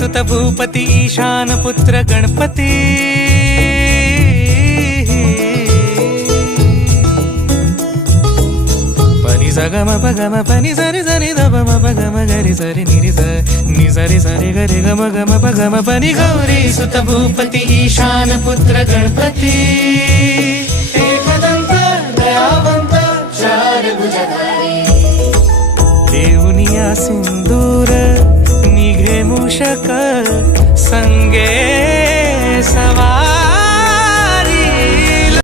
सुत भूपती ईशान पुत्र गणपती पनि सगम पगम पनि सरि सरि ध म पगम गरि सरि निरि स नि सरि सरि गरि गम गम पगम पनि गौरी सुत भूपती ईशान पुत्र गणपती एकदंत दयावंत चार भुजधारी देऊनिया सिंदूर निघे मूषक संगे सवा